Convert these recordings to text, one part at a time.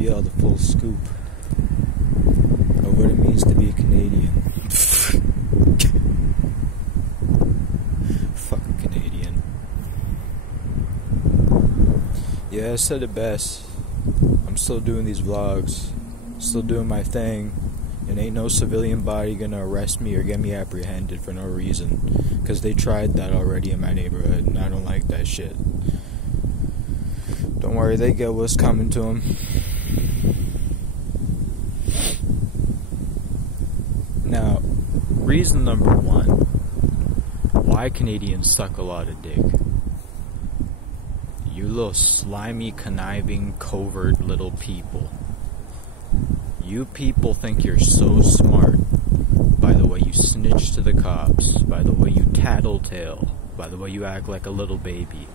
give y'all the full scoop of what it means to be a Canadian. Fucking Canadian. Yeah, I said it best. I'm still doing these vlogs, still doing my thing, and ain't no civilian body gonna arrest me or get me apprehended for no reason, because they tried that already in my neighborhood, and I don't like that shit. Don't worry, they get what's coming to them. Now, reason number one, why Canadians suck a lot of dick. You little slimy, conniving, covert little people. You people think you're so smart by the way you snitch to the cops, by the way you tattletale, by the way you act like a little baby.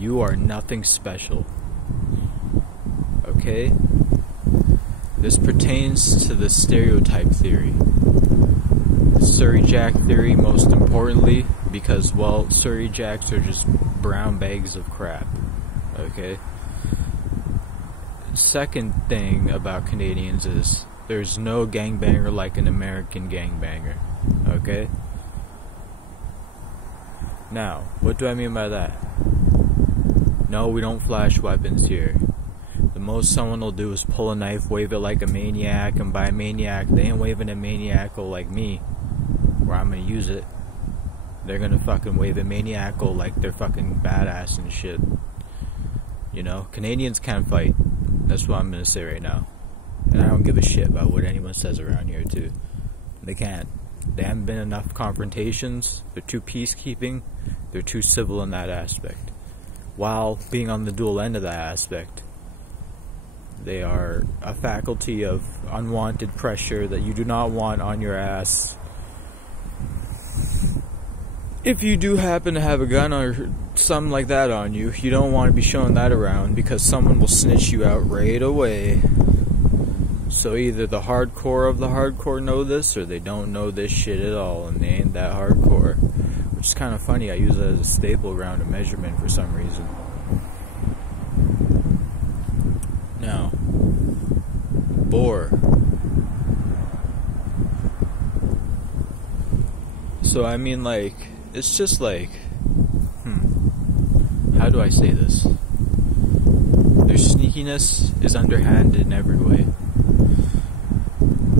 You are nothing special. Okay? This pertains to the stereotype theory. The Surrey Jack theory, most importantly, because, well, Surrey Jacks are just brown bags of crap. Okay? Second thing about Canadians is there's no gangbanger like an American gangbanger. Okay? Now, what do I mean by that? No, we don't flash weapons here. The most someone will do is pull a knife, wave it like a maniac, and by a maniac, they ain't waving a maniacal like me, where I'm gonna use it. They're gonna fucking wave it maniacal like they're fucking badass and shit. You know, Canadians can't fight. That's what I'm gonna say right now. And I don't give a shit about what anyone says around here too. They can't. They haven't been enough confrontations. They're too peacekeeping. They're too civil in that aspect. While being on the dual end of that aspect, they are a faculty of unwanted pressure that you do not want on your ass. If you do happen to have a gun or something like that on you, you don't want to be showing that around because someone will snitch you out right away. So either the hardcore of the hardcore know this, or they don't know this shit at all, and they ain't that hardcore. Which is kind of funny, I use it as a staple around a measurement for some reason. Now, bore. So I mean, like, it's just like, how do I say this? Their sneakiness is underhanded in every way.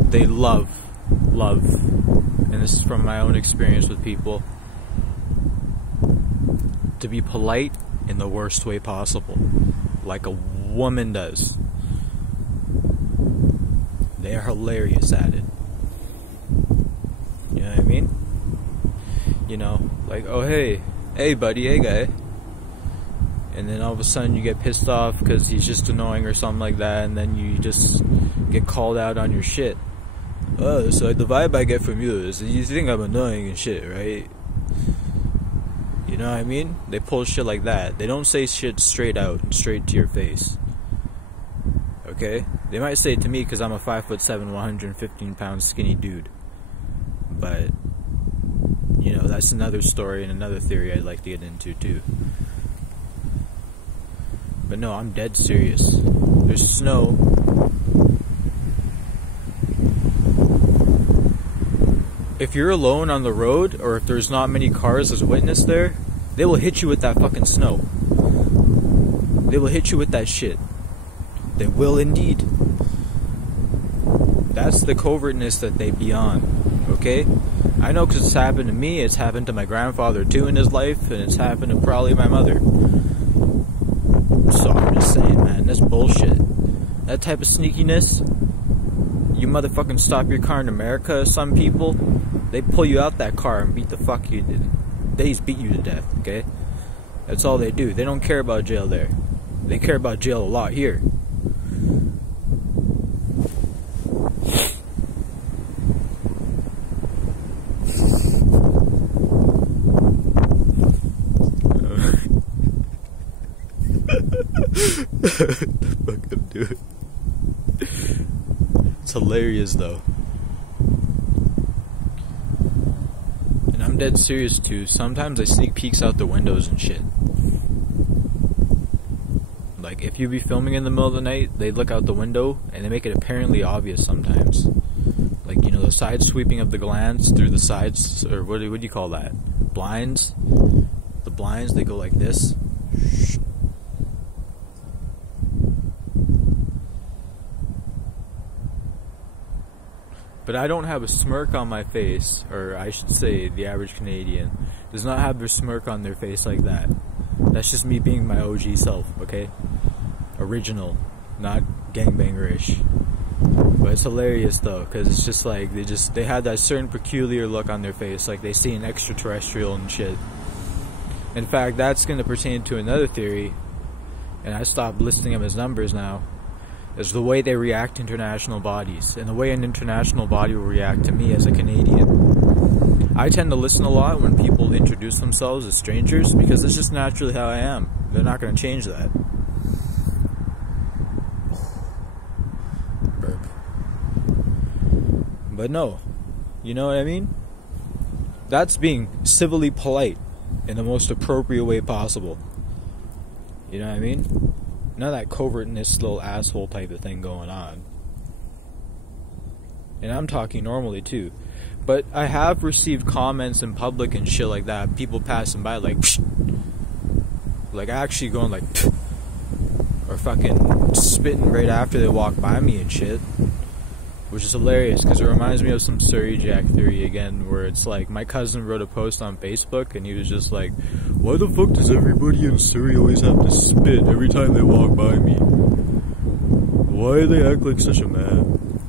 They love, and this is from my own experience with people, to be polite in the worst way possible, like a woman does. They are hilarious at it. You know what I mean? You know, like, oh hey buddy, hey guy. And then all of a sudden you get pissed off because he's just annoying or something like that, and then you just get called out on your shit. Oh, so the vibe I get from you is you think I'm annoying and shit, right? You know what I mean? They pull shit like that. They don't say shit straight out, straight to your face. Okay? They might say it to me because I'm a 5'7", 115 pound skinny dude. But, you know, that's another story and another theory I'd like to get into too. But no, I'm dead serious. There's snow. If you're alone on the road, or if there's not many cars as witness there, they will hit you with that fucking snow. They will hit you with that shit. They will indeed. That's the covertness that they be on, okay? I know because it's happened to me, it's happened to my grandfather too in his life, and it's happened to probably my mother. So I'm just saying, man, that's bullshit. That type of sneakiness, you motherfucking stop your car in America, some people, they pull you out that car and beat the fuck you. They just beat you to death, okay? That's all they do. They don't care about jail there. They care about jail a lot here. I'm not gonna do it. It's hilarious though. And I'm dead serious too. Sometimes I sneak peeks out the windows and shit. Like, if you be filming in the middle of the night, they look out the window and they make it apparently obvious sometimes. Like, you know, the side sweeping of the glance through the sides, or what do you call that? Blinds? The blinds, they go like this. But I don't have a smirk on my face, or I should say the average Canadian does not have a smirk on their face like that. That's just me being my OG self, okay? Original, not gangbangerish. But it's hilarious though, because it's just like, they had that certain peculiar look on their face, like they see an extraterrestrial and shit. In fact, that's going to pertain to another theory, and I stopped listing them as numbers now, is the way they react to international bodies, and the way an international body will react to me as a Canadian. I tend to listen a lot when people introduce themselves as strangers, because it's just naturally how I am. They're not going to change that. Burp. But no, you know what I mean? That's being civilly polite in the most appropriate way possible. You know what I mean? None of that covertness, little asshole type of thing going on. And I'm talking normally too. But I have received comments in public and shit like that. People passing by like, psh, like actually going like, psh, or fucking spitting right after they walk by me and shit. Which is hilarious, because it reminds me of some Surrey Jack theory again, where it's like, my cousin wrote a post on Facebook, and he was just like, why the fuck does everybody in Surrey always have to spit every time they walk by me? Why do they act like such a man?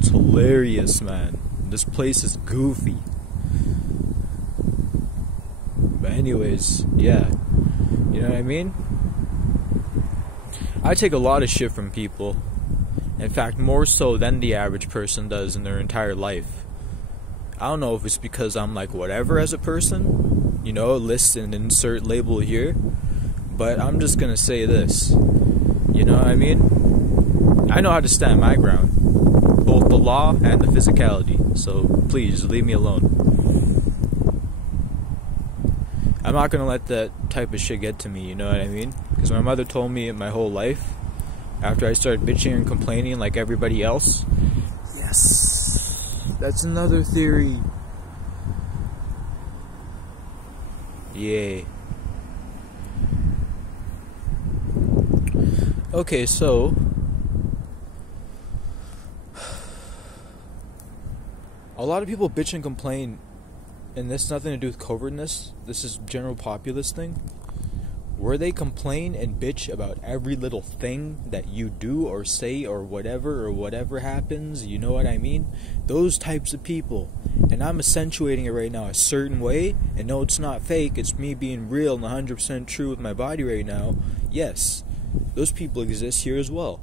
It's hilarious, man. This place is goofy. But anyways, yeah. You know what I mean? I take a lot of shit from people. In fact, more so than the average person does in their entire life. I don't know if it's because I'm like whatever as a person, you know, list and insert label here, but I'm just gonna say this. You know what I mean? I know how to stand my ground, both the law and the physicality, so please leave me alone. I'm not gonna let that type of shit get to me, you know what I mean? Because my mother told me my whole life, after I started bitching and complaining like everybody else. Yes, that's another theory. Yay. Okay, so a lot of people bitch and complain, and this has nothing to do with covertness. This is general populace thing, where they complain and bitch about every little thing that you do or say or whatever happens, you know what I mean? Those types of people. And I'm accentuating it right now a certain way, and no, it's not fake, it's me being real and 100% true with my body right now. Yes, those people exist here as well.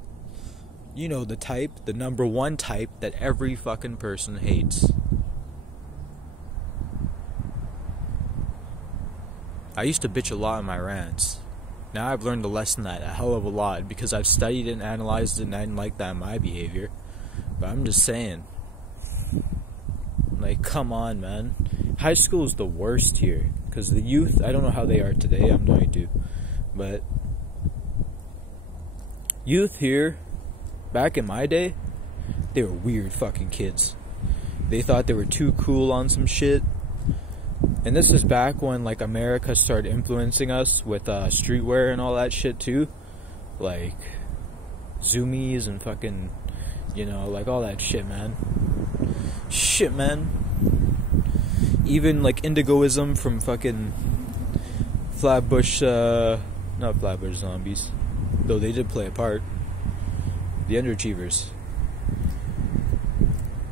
You know the type, the number one type that every fucking person hates. I used to bitch a lot in my rants. Now I've learned to lessen that a hell of a lot, because I've studied it and analyzed it, and I didn't like that in my behavior. But I'm just saying. Like, come on, man. High school is the worst here. Because the youth, I don't know how they are today, I'm going to. But youth here, back in my day, they were weird fucking kids. They thought they were too cool on some shit. And this is back when, like, America started influencing us with streetwear and all that shit too. Like Zoomies and fucking, you know, like all that shit, man. Shit, man. Even like Indigoism from fucking Flatbush, not Flatbush Zombies, though they did play a part. The Underachievers.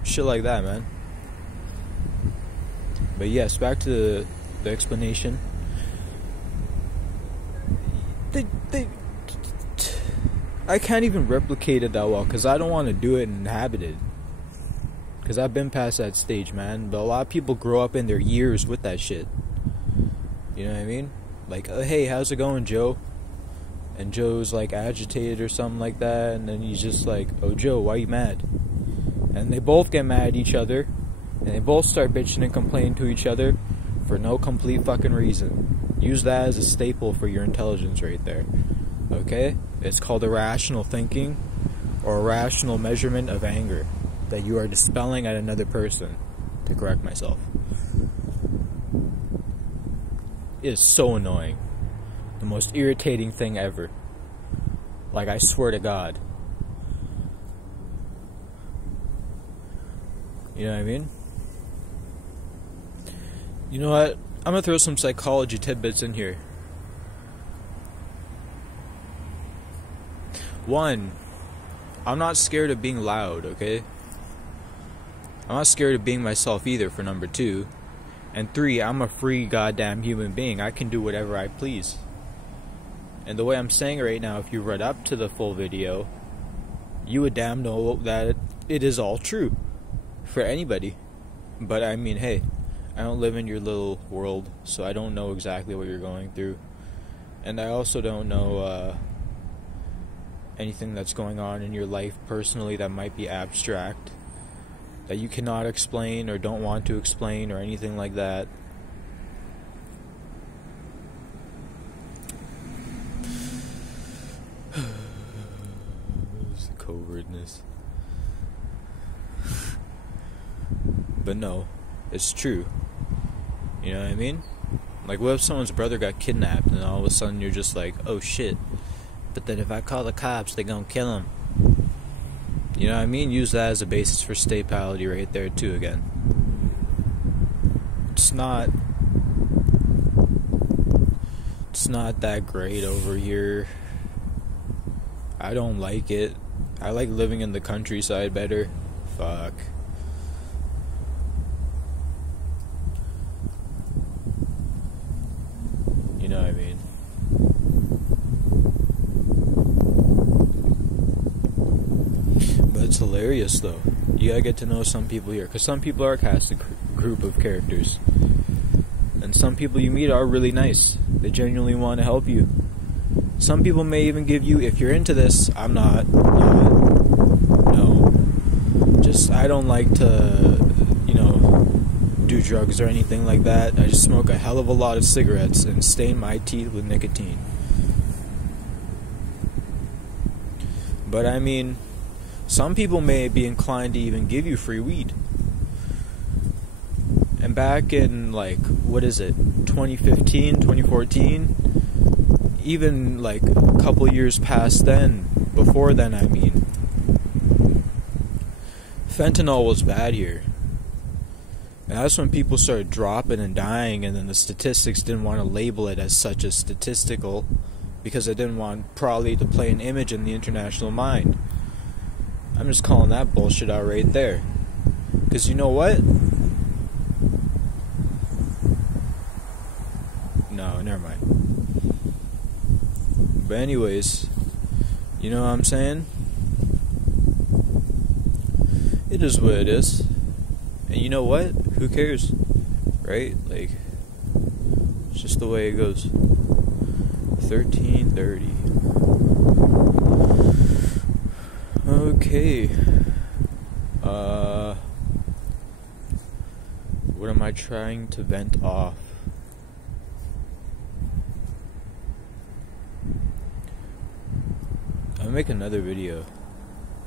Shit like that, man. But yes, back to the explanation. I can't even replicate it that well, because I don't want to do it and inhabit it. Because I've been past that stage, man. But a lot of people grow up in their years with that shit. You know what I mean? Like, hey, how's it going, Joe? And Joe's like agitated or something like that, and then he's just like, oh, Joe, why are you mad? And they both get mad at each other. And they both start bitching and complaining to each other for no complete fucking reason. Use that as a staple for your intelligence right there. Okay? It's called irrational thinking or irrational measurement of anger that you are dispelling at another person, to correct myself. It is so annoying. The most irritating thing ever. Like, I swear to God. You know what I mean? You know what? I'm gonna throw some psychology tidbits in here. One, I'm not scared of being loud, okay? I'm not scared of being myself either, for number two. And three, I'm a free goddamn human being. I can do whatever I please. And the way I'm saying it right now, if you read up to the full video, you would damn know that it is all true. For anybody. But I mean, hey, I don't live in your little world, so I don't know exactly what you're going through. And I also don't know anything that's going on in your life personally that might be abstract, that you cannot explain or don't want to explain or anything like that. It's the covertness. But no, it's true. You know what I mean? Like, what if someone's brother got kidnapped and all of a sudden you're just like, oh shit, but then if I call the cops, they gonna kill him. You know what I mean? Use that as a basis for statelity right there too again. It's not that great over here. I don't like it. I like living in the countryside better. Fuck. You know what I mean? But it's hilarious though. You gotta get to know some people here, because some people are a cast group of characters, and some people you meet are really nice. They genuinely want to help you. Some people may even give you, if you're into this, I'm not, no, just I don't like to, do drugs or anything like that. I just smoke a hell of a lot of cigarettes and stain my teeth with nicotine. But I mean, some people may be inclined to even give you free weed. And back in, 2015, 2014, even a couple years past then, before then I mean, fentanyl was bad here. And that's when people started dropping and dying, and then the statistics didn't want to label it as such as statistical, because they didn't want probably to play an image in the international mind. I'm just calling that bullshit out right there. Because you know what? No, never mind. But anyways, you know what I'm saying? It is what it is. And you know what? Who cares? Right? It's just the way it goes. 13:30. Okay. What am I trying to vent off? I'll make another video.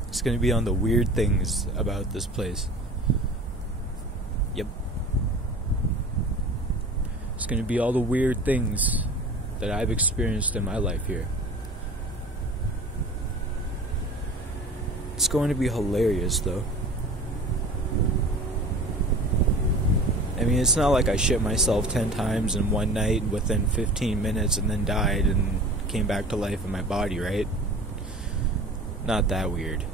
It's gonna be on the weird things about this place. Yep. It's gonna be all the weird things that I've experienced in my life here. It's going to be hilarious though. I mean, it's not like I shit myself 10 times in one night within 15 minutes and then died and came back to life in my body, right? Not that weird.